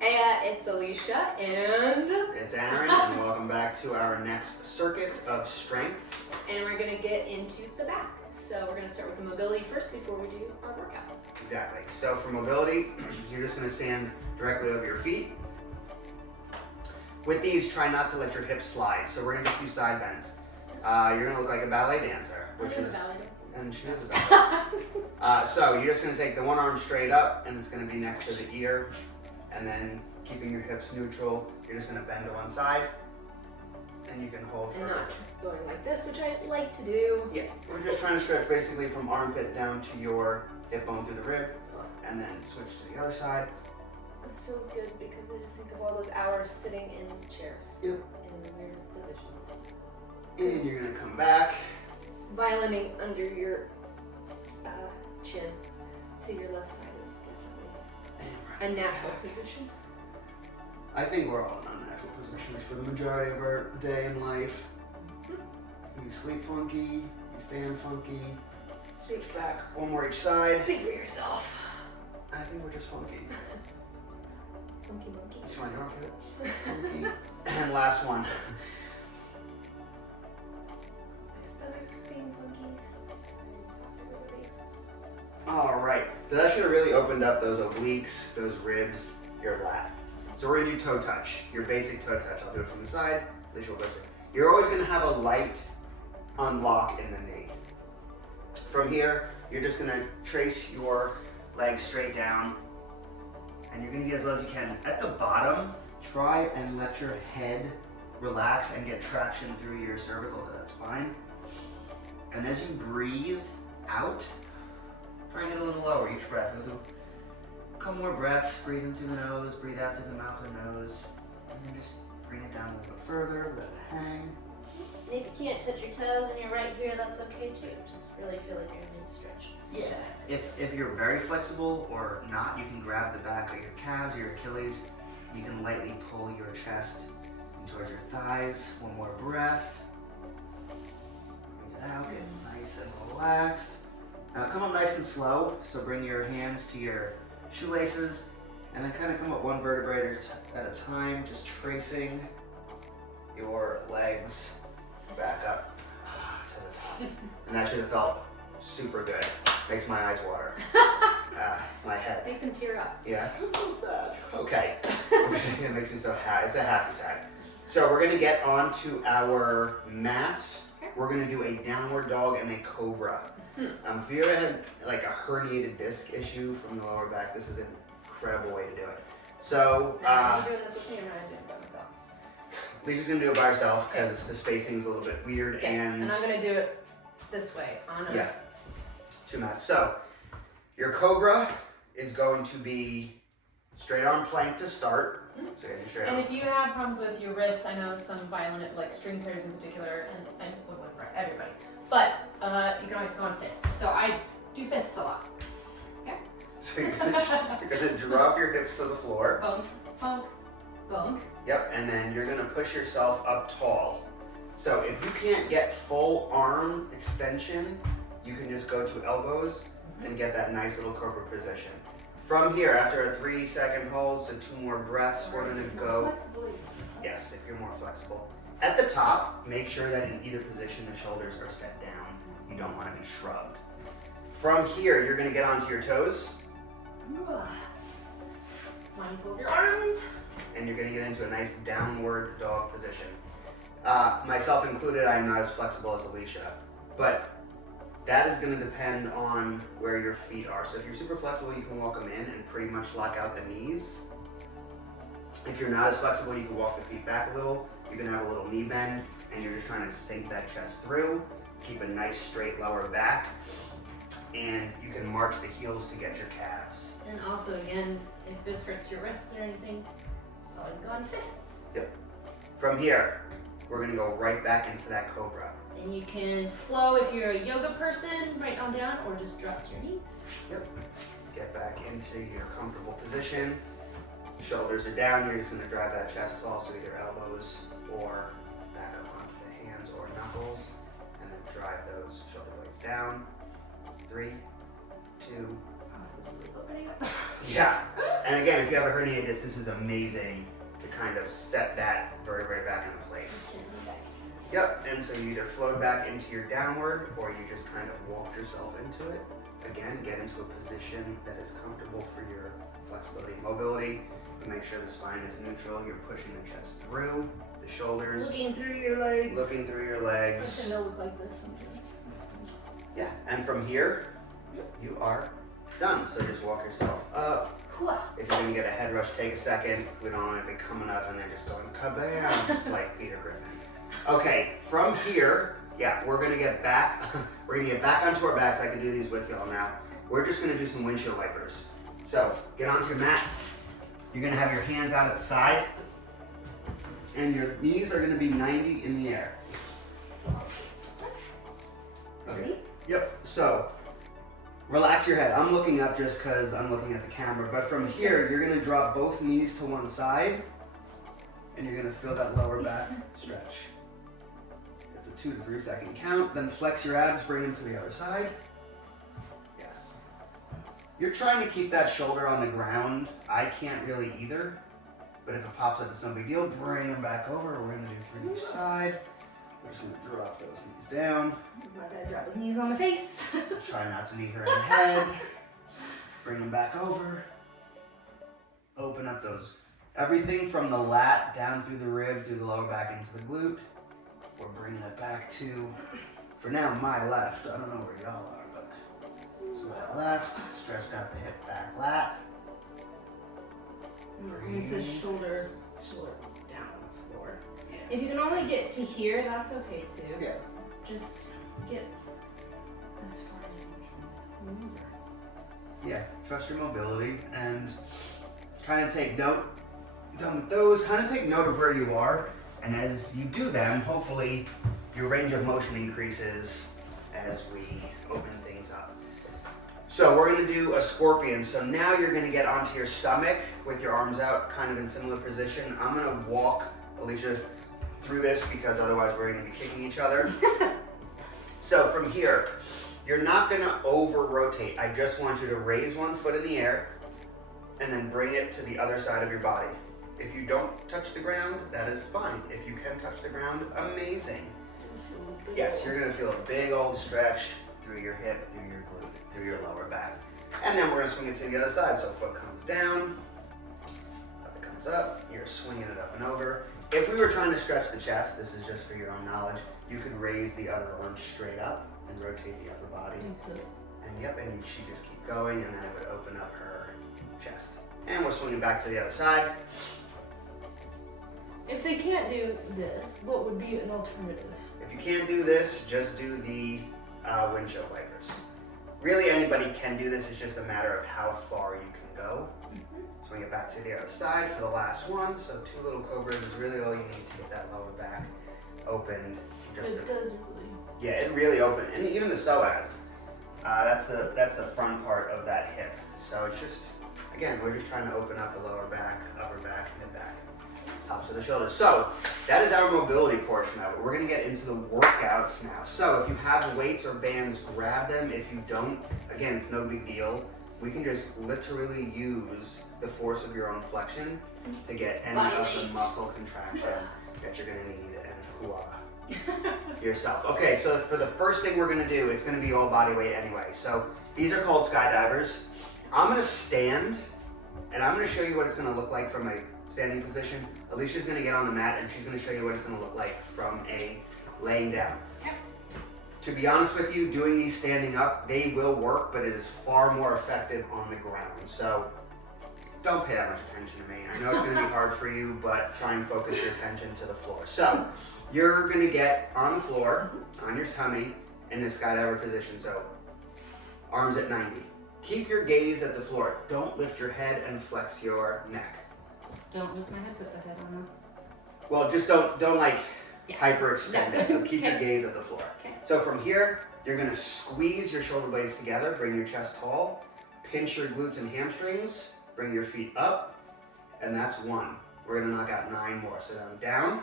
Hey, it's Alicia and it's Aaron, and welcome back to our next circuit of strength. And we're gonna get into the back. So we're gonna start with the mobility first before we do our workout. Exactly. So for mobility, you're just gonna stand directly over your feet. With these, try not to let your hips slide. So we're gonna just do side bends. You're gonna look like a ballet dancer, which is, and she is a ballet. So you're just gonna take the one arm straight up, and it's gonna be next to the ear, and then keeping your hips neutral, you're just gonna bend to one side, and you can hold for. And not going like this, which I like to do. Yeah, we're just trying to stretch basically from armpit down to your hip bone through the rib, and then switch to the other side. This feels good because I just think of all those hours sitting in chairs. Yep. In the weirdest positions. And you're gonna come back. Violining under your chin to your left side is definitely a natural position. I think we're all in unnatural positions for the majority of our day in life. We sleep funky, we stand funky. Switch back, one more each side. Speak for yourself. I think we're just funky. Funky monkey. That's my armpit. Funky. And last one. It's my stomach being funky. All right, so that should have really opened up those obliques, those ribs, your lat. So we're gonna do toe touch, your basic toe touch. I'll do it from the side, Alicia will go through. You're always gonna have a light unlock in the knee. From here, you're just gonna trace your legs straight down, and you're gonna get as low as you can. At the bottom, try and let your head relax and get traction through your cervical to that spine. And as you breathe out, try and get a little lower each breath. We'll do a couple more breaths, breathing through the nose, breathe out through the mouth or nose, and then just bring it down a little bit further, let it hang. And if you can't touch your toes and you're right here, that's okay too. Just really feel like you're in this stretch. Yeah, if you're very flexible or not, you can grab the back of your calves, your Achilles. You can lightly pull your chest in towards your thighs. One more breath. Breathe it out, get nice and relaxed. Now come up nice and slow, so bring your hands to your shoelaces, and then kind of come up one vertebrae at a time, just tracing your legs back up to the top. And that should have felt super good. Makes my eyes water. My head. Makes him tear up. Yeah, I'm so sad. Okay. It makes me so happy. It's a happy sad. So we're gonna get onto our mats. We're gonna do a downward dog and a cobra. If you ever had like a herniated disc issue from the lower back, this is an incredible way to do it. So, are you doing this with me or am I doing it by myself? Alicia's gonna do it by herself because the spacing's a little bit weird. Yes, and I'm gonna do it this way on a... Yeah, 2 mats. So, your cobra is going to be straight arm plank to start. So straight And arm. if you have problems with your wrists, I know some violin, like string players in particular, and woodwind, right, everybody. But you can always go on fists. So I do fists a lot. Okay. So you're gonna drop your hips to the floor. Bunk, bunk, bunk. Yep, and then you're gonna push yourself up tall. So if you can't get full arm extension, you can just go to elbows and get that nice little cobra position. From here, after a 3-second hold, so 2 more breaths, we're gonna go. Yes, if you're more flexible. At the top, make sure that in either position the shoulders are set down. You don't want to be shrugged. From here, you're gonna get onto your toes. Mindful of your arms. And you're gonna get into a nice downward dog position. Myself included, I'm not as flexible as Alicia, but that is gonna depend on where your feet are. So if you're super flexible, you can walk them in and pretty much lock out the knees. If you're not as flexible, you can walk the feet back a little. You can have a little knee bend, and you're just trying to sink that chest through. Keep a nice straight lower back, and you can march the heels to get your calves. And also, again, if this hurts your wrists or anything, just always go on fists. Yep. From here, we're gonna go right back into that cobra. And you can flow if you're a yoga person, right on down, or just drop to your knees. Yep. Get back into your comfortable position. Shoulders are down, you're just gonna drive that chest tall, so either elbows or back up onto the hands or knuckles, and then drive those shoulder blades down. 3, 2, This is really opening up. yeah. And again, if you have a herniated disc, this is amazing to kind of set that vertebrae back into place. Yep, and so you either float back into your downward or you just kind of walk yourself into it. Again, get into a position that is comfortable for your flexibility and mobility. And make sure the spine is neutral. You're pushing the chest through, the shoulders. Looking through your legs. Looking through your I legs. tend to look like this sometimes. Yeah, and from here, you are done. So just walk yourself up. If you're gonna get a head rush, take a second. We don't want to be coming up and then just going kabam like Peter Griffin. Okay, from here, yeah, we're gonna get back. We're gonna get back onto our backs. I can do these with y'all now. We're just gonna do some windshield wipers. So get onto your mat. You're gonna have your hands out at the side, and your knees are gonna be 90 in the air. Ready? Yep. So relax your head. I'm looking up just because I'm looking at the camera. But from here, you're gonna drop both knees to one side, and you're gonna feel that lower back stretch. It's a 2 to 3 second count. Then flex your abs, bring them to the other side. Yes. You're trying to keep that shoulder on the ground. I can't really either, but if it pops up, it's no big deal. Bring them back over. We're gonna do 3 each side. We're just gonna drop those knees down. He's not gonna drop his knees on my face. Try not to knee her in the head. Bring them back over. Open up those. Everything from the lat down through the rib, through the lower back into the glute. We're bringing it back to, for now, my left. I don't know where y'all are, but it's my left. Stretch out the hip back lat. This is shoulder down on the floor. If you can only get to here, that's okay too. Yeah. Just get as far as you can. Yeah, trust your mobility and kind of take note. Done with those, kind of take note of where you are. And as you do them, hopefully your range of motion increases as we open things up. So we're gonna do a scorpion. So now you're gonna get onto your stomach with your arms out, kind of in similar position. I'm gonna walk Alicia through this because otherwise we're gonna be kicking each other. So from here, you're not gonna over rotate. I just want you to raise one foot in the air and then bring it to the other side of your body. If you don't touch the ground, that is fine. If you can touch the ground, amazing. Yes, you're gonna feel a big old stretch through your hip, through your glute, through your lower back. And then we're gonna swing it to the other side. So foot comes down, other comes up, you're swinging it up and over. If we were trying to stretch the chest, this is just for your own knowledge, you could raise the other arm straight up and rotate the upper body. And yep, and she just keep going and then it would open up her chest. And we're swinging back to the other side. If they can't do this, what would be an alternative? If you can't do this, just do the windshield wipers. Really, anybody can do this. It's just a matter of how far you can go. Swing it back to the other side for the last one. So 2 little cobras is really all you need to get that lower back opened. Just It does really. yeah, it really opened, and even the psoas. That's the front part of that hip. So it's just, again, we're just trying to open up the lower back, upper back, mid back, tops of the shoulders. So that is our mobility portion of it. We're gonna get into the workouts now. So if you have weights or bands, grab them. If you don't, again, it's no big deal. We can just literally use the force of your own flexion to get any Body of weight. the muscle contraction that you're gonna need and hooah yourself. Okay, so for the first thing we're gonna do, it's gonna be all body weight anyway. So these are called skydivers. I'm gonna stand and I'm gonna show you what it's gonna look like from a standing position. Alicia's gonna get on the mat and she's gonna show you what it's gonna look like from a laying down. To be honest with you, doing these standing up, they will work, but it is far more effective on the ground. So don't pay that much attention to me. I know it's gonna be hard for you, but try and focus your attention to the floor. So you're gonna get on the floor, on your tummy, in the skydiver position. So arms at 90. Keep your gaze at the floor. Don't lift your head and flex your neck. Don't lift my head, put the head on. Well, just don't like Yeah. hyperextend it. So keep your Okay. gaze at the floor. Okay. So from here, you're gonna squeeze your shoulder blades together, bring your chest tall, pinch your glutes and hamstrings, bring your feet up, and that's 1. We're gonna knock out 9 more. So down,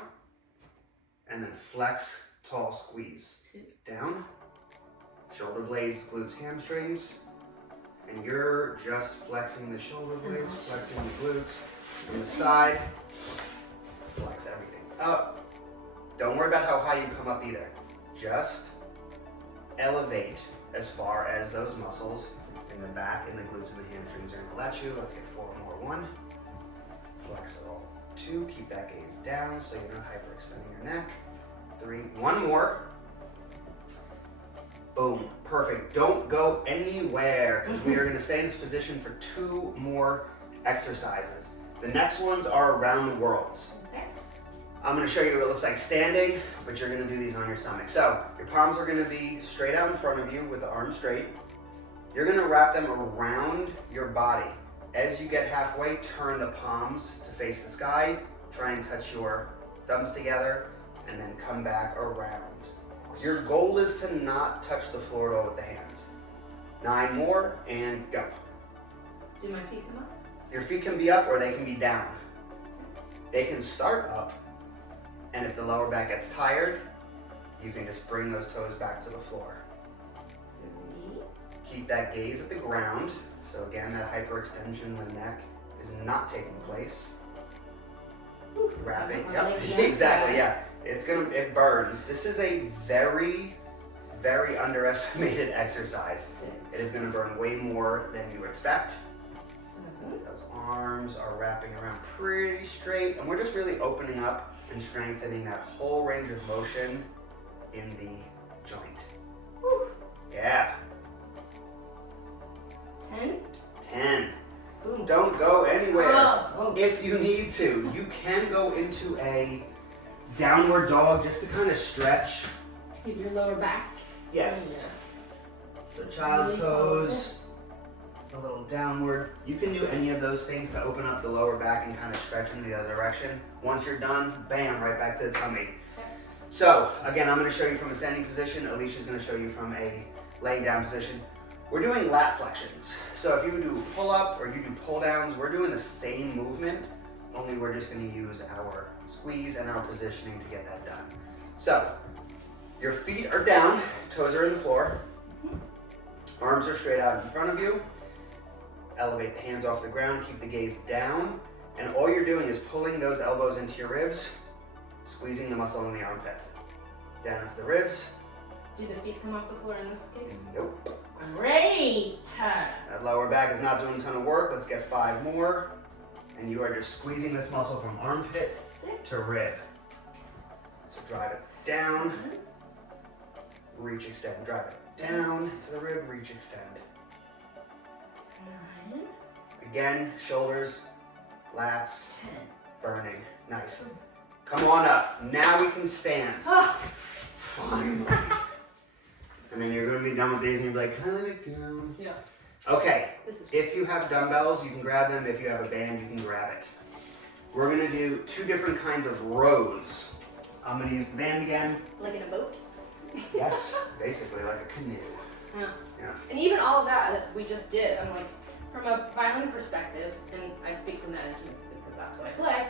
and then flex, tall, squeeze. 2. Down, shoulder blades, glutes, hamstrings, and you're just flexing the shoulder blades, flexing the glutes from the side. Flex everything up. Don't worry about how high you come up either. Just elevate as far as those muscles in the back and the glutes and the hamstrings are gonna let you. Let's get 4 more. 1. Flex it all. 2. Keep that gaze down so you're not hyperextending your neck. 3. 1 more. Boom. Perfect. Don't go anywhere because we are gonna stay in this position for 2 more exercises. The next ones are around the worlds. Okay. I'm gonna show you what it looks like standing, but you're gonna do these on your stomach. So your palms are gonna be straight out in front of you with the arms straight. You're gonna wrap them around your body. As you get halfway, turn the palms to face the sky. Try and touch your thumbs together and then come back around. Your goal is to not touch the floor at all with the hands. 9 more and go. Do my feet come up? Your feet can be up or they can be down. They can start up, and if the lower back gets tired, you can just bring those toes back to the floor. 3. Keep that gaze at the ground. So again, that hyperextension in the neck is not taking place. Wrapping, yep, exactly, yeah. It burns. This is a very, very underestimated exercise. 6. It is gonna burn way more than you expect. 7. Those arms are wrapping around pretty straight, and we're just really opening up and strengthening that whole range of motion in the joint. Whew. Yeah. 10. 10. Boom. Don't go anywhere. Oh. If you need to, you can go into a downward dog just to kind of stretch. Keep your lower back. Yes. So child's Release pose, a little downward. You can do any of those things to open up the lower back and kind of stretch in the other direction. Once you're done, bam, right back to the tummy. So again, I'm going to show you from a standing position. Alicia's going to show you from a laying down position. We're doing lat flexions. So if you do pull up or you do pull downs, we're doing the same movement, only we're just going to use our squeeze and our positioning to get that done. So your feet are down, toes are in the floor, arms are straight out in front of you. Elevate the hands off the ground, keep the gaze down, and all you're doing is pulling those elbows into your ribs, squeezing the muscle in the armpit. Down into the ribs. Do the feet come off the floor in this case? Nope. Great! That lower back is not doing a ton of work. Let's get 5 more. And you are just squeezing this muscle from armpit 6. to rib. So drive it down, reach, extend. Drive it down to the rib, reach, extend. 9. Again, shoulders, lats, 10. burning. Nice. Come on up. Now we can stand. Oh. Finally. And then you're going to be done with these and you'll be like, can I lay it down? Yeah. Okay. This is If you have dumbbells, you can grab them. If you have a band, you can grab it. We're going to do 2 different kinds of rows. I'm going to use the band again. Like in a boat? Yes, basically like a canoe. Yeah. Yeah. And even all of that we just did, I'm like, from a violin perspective, and I speak from that instance because that's what I play,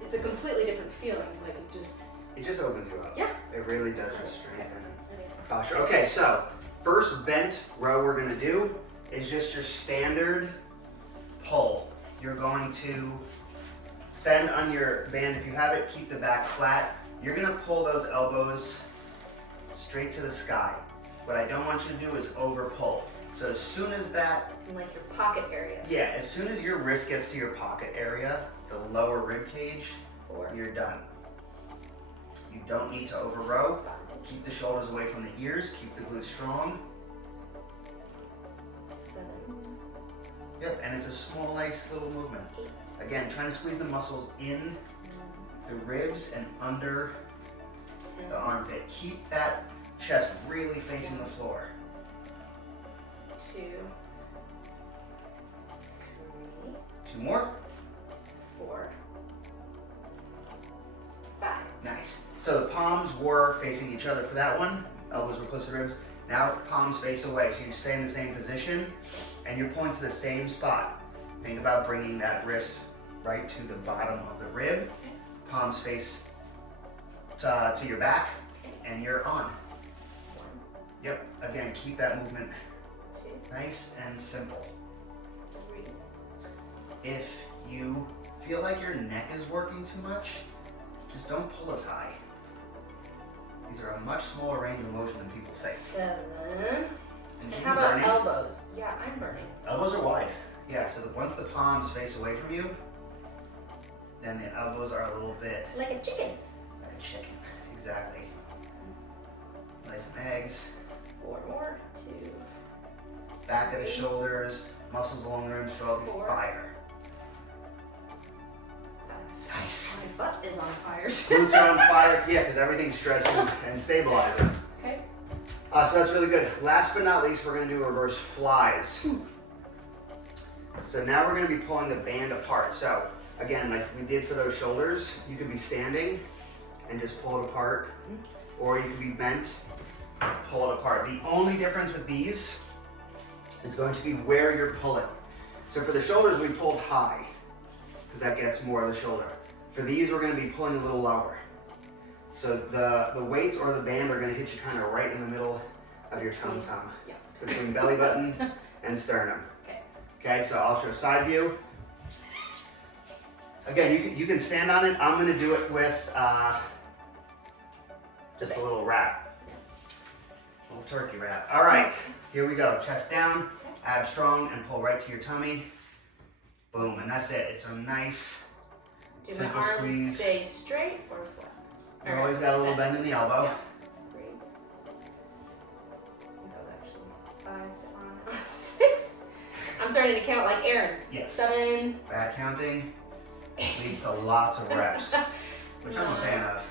it's a completely different feeling. Like It just opens you up. Yeah. It really does just strengthen posture. Okay, so first bent row we're going to do is just your standard pull. You're going to stand on your band. If you have it, keep the back flat. You're going to pull those elbows straight to the sky. What I don't want you to do is over pull. So as soon as that, in like your pocket area. yeah, as soon as your wrist gets to your pocket area, the lower rib cage, 4. you're done. You don't need to over row. Keep the shoulders away from the ears. Keep the glutes strong. 7. Yep, and it's a small, nice little movement. 8. Again, trying to squeeze the muscles in the ribs and under 10. the armpit. Keep that chest really facing the floor. 2. 3. 2 more. 4. 5. Nice. So the palms were facing each other for that one. Elbows were close to the ribs. Now palms face away. So you stay in the same position and you're pulling to the same spot. Think about bringing that wrist right to the bottom of the rib. Palms face to your back and you're on. 1. Yep. Again, keep that movement 2. Nice and simple. If you feel like your neck is working too much, just don't pull as high. These are a much smaller range of motion than people think. 7. And And you how about burning? elbows? Yeah, I'm burning. Elbows are wide. Yeah, so that once the palms face away from you, then the elbows are a little bit Like a chicken. like a chicken. Exactly. Nice and eggs. 4 more. 2. Back of the shoulders, muscles along the ribs, show up 4. fire. Nice. My butt is on fire. Glutes are on fire. Yeah, because everything's stretching and stabilizing. Okay. So that's really good. Last but not least, we're going to do reverse flies. So now we're going to be pulling the band apart. So again, like we did for those shoulders, you could be standing and just pull it apart, or you could be bent, pull it apart. The only difference with these is going to be where you're pulling. So for the shoulders, we pulled high, because that gets more of the shoulder. For these, we're going to be pulling a little lower. So the weights or the band are going to hit you kind of right in the middle of your tum-tum, Yeah. between belly button and sternum. Okay. Okay, so I'll show side view. Again, you can stand on it. I'm going to do it with just a little wrap. A little turkey wrap. All right, here we go. Chest down, abs strong, and pull right to your tummy. Boom, and that's it. It's a nice, Do my simple arms squeeze. stay straight or flex? You always got a little bend in the elbow. Yeah. 3. That was actually 5. 6. I'm starting to count like Aaron. Yes. 7. Bad counting leads to lots of reps, which I'm a fan of.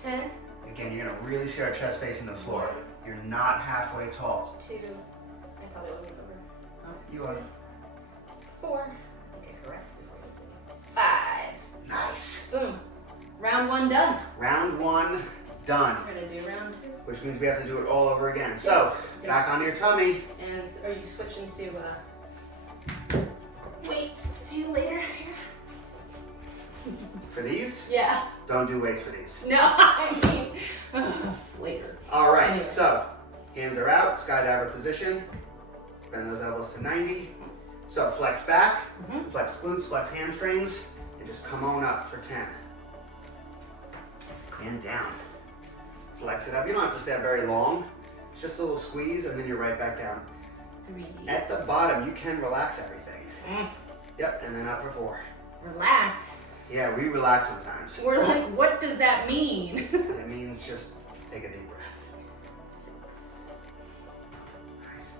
10. Again, you're gonna really see our chest facing the floor. You're not halfway tall. 2. I probably wasn't over. Oh, you are. 4. Okay, correct before you 5. Nice. Boom. Round 1 done. Round 1 done, We're gonna do round 2. which means we have to do it all over again. So, back on your tummy. And are you switching to weights to later here? For these, Yeah. don't do weights for these. No, I mean later. All right, Anyway. so hands are out, skydiver position. Bend those elbows to 90. So flex back, flex glutes, flex hamstrings, and just come on up for 10. And down. Flex it up. You don't have to stay very long. It's just a little squeeze, and then you're right back down. 3. At the bottom, you can relax everything. Yep, and then up for 4. Relax. Yeah, we relax sometimes. We're like, what does that mean? It means just take a deep breath. 6. Nice.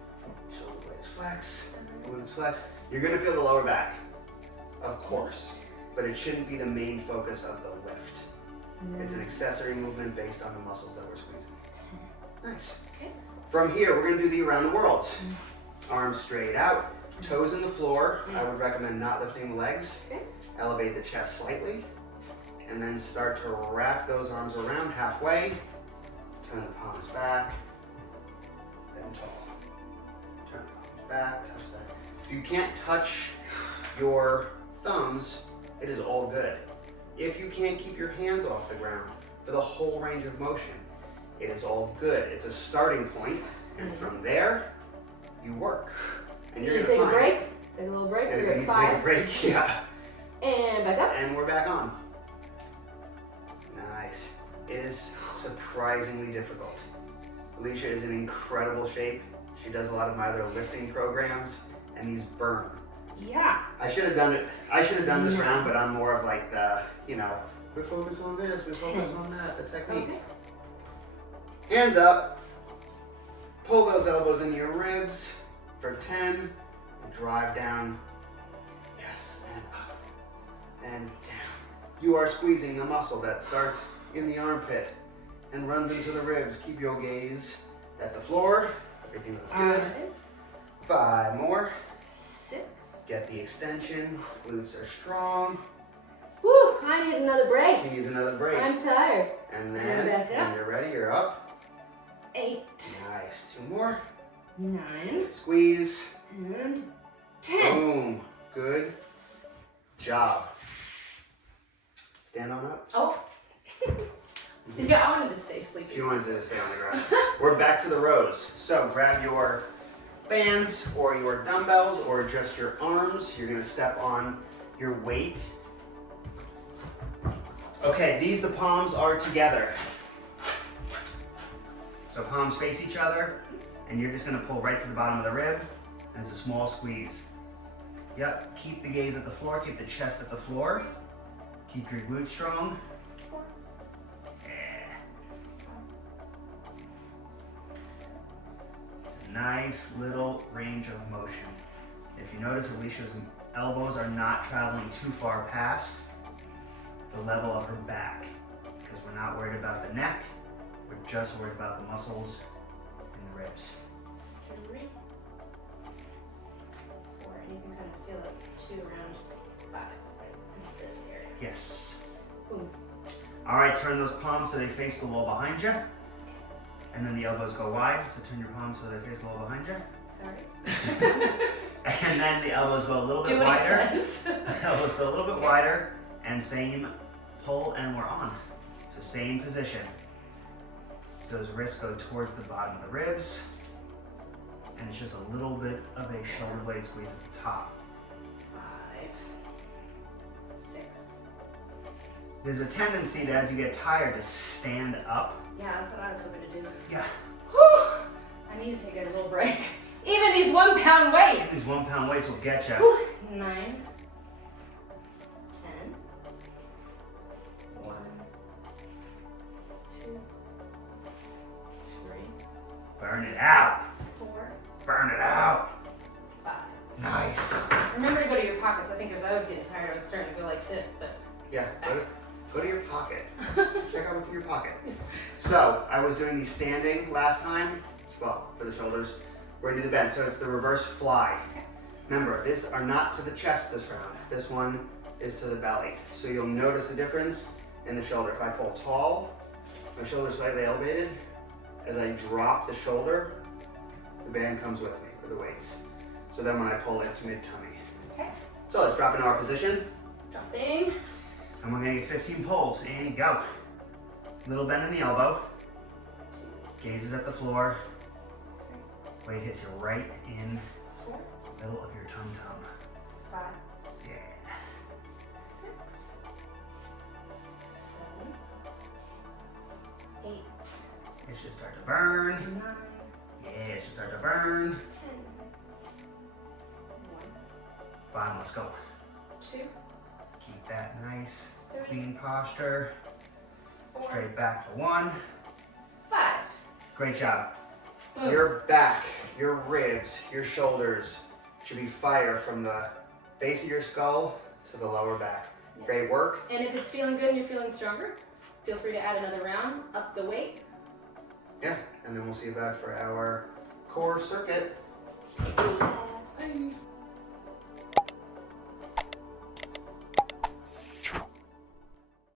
Shoulder blades flex, glutes flex. You're gonna feel the lower back, of course, but it shouldn't be the main focus of the lift. It's an accessory movement based on the muscles that we're squeezing. Nice. Okay. From here, we're gonna do the around the worlds. Arms straight out, toes in the floor. I would recommend not lifting the legs. Okay. Elevate the chest slightly, and then start to wrap those arms around halfway. Turn the palms back, then tall. Turn the palms back, touch that. If you can't touch your thumbs, it is all good. If you can't keep your hands off the ground for the whole range of motion, it is all good. It's a starting point, and from there, you work. And you're You gonna take a find. break. Take a little break. And if We're you at need to take a 5. break, yeah. And back up. And we're back on. Nice. It is surprisingly difficult. Alicia is in incredible shape. She does a lot of my other lifting programs, and these burn. Yeah. I should have done it. I should have done this round, but I'm more of like the, we focus on this, we focus on that, the technique. Okay. Hands up. Pull those elbows into your ribs for 10, and drive down. Yes, and up, and down. You are squeezing the muscle that starts in the armpit and runs into the ribs. Keep your gaze at the floor. Everything looks good. 5 more. 6. Get the extension. Glutes are strong. Whew, I need another break. She needs another break. I'm tired. And And then, back up. when you're ready, you're up. 8. Nice. 2 more. 9. Squeeze. And 10. Boom. Good job. Stand on up. Oh. See, I wanted to stay sleepy. She wanted to stay on the ground. We're back to the rows. So grab your bands or your dumbbells or just your arms. You're gonna step on your weight. Okay, the palms are together. So palms face each other, and you're just gonna pull right to the bottom of the rib, and it's a small squeeze. Yep, keep the gaze at the floor, keep the chest at the floor. Keep your glutes strong. Yeah. It's a nice little range of motion. If you notice, Alicia's elbows are not traveling too far past the level of her back, because we're not worried about the neck, we're just worried about the muscles and the ribs. 3, 4, and you can kind of feel it 2 around 5, right in this area. Yes. Boom. All right, turn those palms so they face the wall behind you. And then the elbows go wide, so turn your palms so they face the wall behind you. Sorry. And then the elbows go a little Do bit what he wider. says. Elbows go a little bit wider, and same pull, and we're on. So same position. Those wrists go towards the bottom of the ribs, and it's just a little bit of a shoulder blade squeeze at the top. 5, 6. There's a tendency to, as you get tired, to stand up. Yeah, that's what I was hoping to do. Yeah. Whew. I need to take a little break. Even these 1 pound weights. These 1 pound weights will get you. Whew. 9, 10, 1, 2, 3, Burn it out. 4, Burn it out. 5. Nice. Remember to go to your pockets. I think as I was getting tired, I was starting to go like this, but Yeah, go to your pocket. Check out what's in your pocket. So, I was doing these standing last time. Well, for the shoulders. We're gonna do the bend. So it's the reverse fly. Remember, these are not to the chest this round. This one is to the belly. So you'll notice the difference in the shoulder. If I pull tall, my shoulder's slightly elevated. As I drop the shoulder, the band comes with me, or the weights. So then when I pull, it's mid-tummy. okay. So let's drop into our position. Jumping. And we're gonna get 15 pulls, and go. Little bend in the elbow. Gaze is at the floor. Weight hits you right in 4, the middle of your tum-tum. 5, Yeah. 6, 7, 8, It should start to burn. 9, Yeah, it should start to burn. 10, 1, 5, let's go. 2, Keep that nice, 3, clean posture. 4, Straight back for 1. 5. Great job. Boom. Your back, your ribs, your shoulders should be fire from the base of your skull to the lower back. Great work. And if it's feeling good and you're feeling stronger, feel free to add another round, up the weight. Yeah, and then we'll see you back for our core circuit. Bye.